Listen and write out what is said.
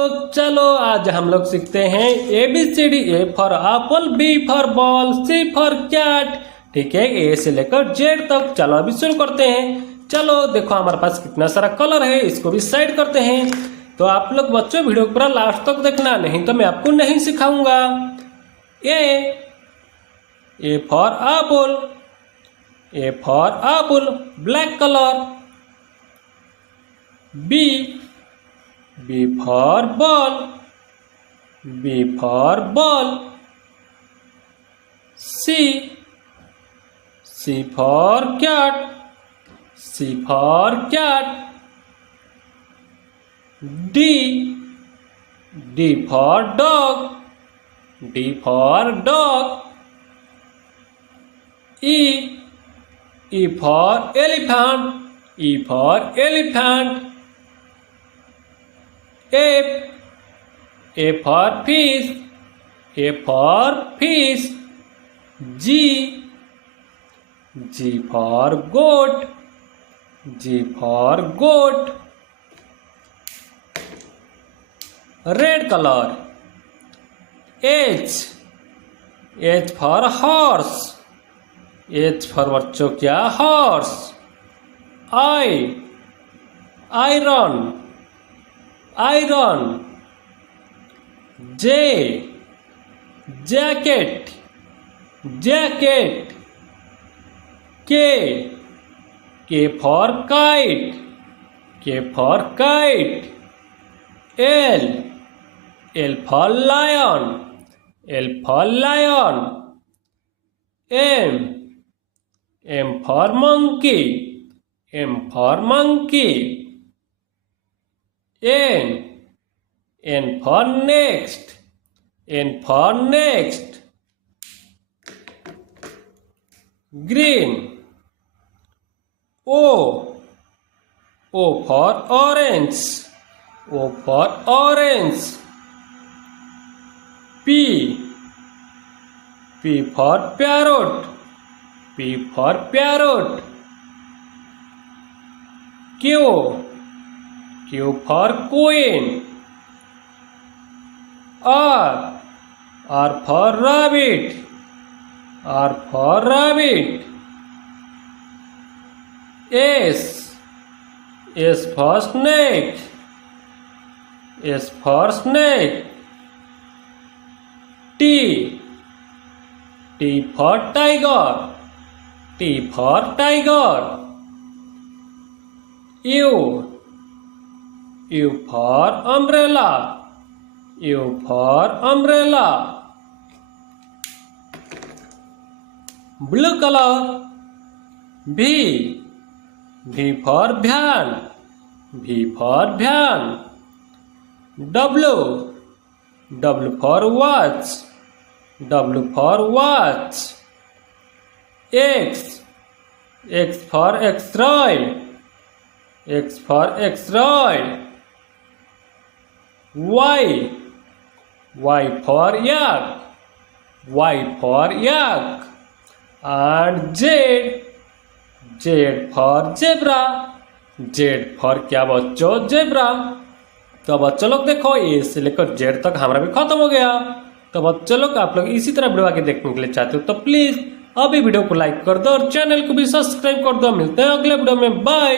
तो चलो आज हम लोग सीखते हैं ABCD। A for apple, B for ball, C for cat. ठीक है, ए से लेकर जेड तक। चलो अभी शुरू करते हैं। चलो देखो हमारे पास कितना सारा कलर है, इसको भी साइड करते हैं। तो आप लोग बच्चों वीडियो पूरा लास्ट तक देखना, नहीं तो मैं आपको नहीं सिखाऊंगा। A for apple, A for apple black colour. B for ball, B for ball. C for cat, C for cat. D for dog, D for dog. E for elephant, E for elephant. A for fish, A for fish. G for goat, G for goat. Red color. H for horse, H for बच्चों क्या horse. Iron. Jacket. K for kite, K for kite. L for lion, L for lion. M for monkey, M for monkey. N for next, N for next. Green. O for orange, O for orange. P for parrot, P for parrot. Q for queen. R for rabbit, R for rabbit. S for snake, S for snake. T for tiger, T for tiger. U for umbrella, U for umbrella. Blue color. V for van, V for van. W for watch, W for watch. X for X-ray, X for X-ray. Y for yak, Y for yak. And Z for zebra, Z for क्या बच्चों, zebra। तो बच्चों लोग देखो ए से लेकर जेड तक हमारा भी खत्म हो गया। तो बच्चों लोग आप लोग इसी तरह वीडियो आगे देखने के लिए चाहते हो तो प्लीज अभी वीडियो को लाइक कर दो और चैनल को भी सब्सक्राइब कर दो। मिलते हैं अगले वीडियो में, बाय।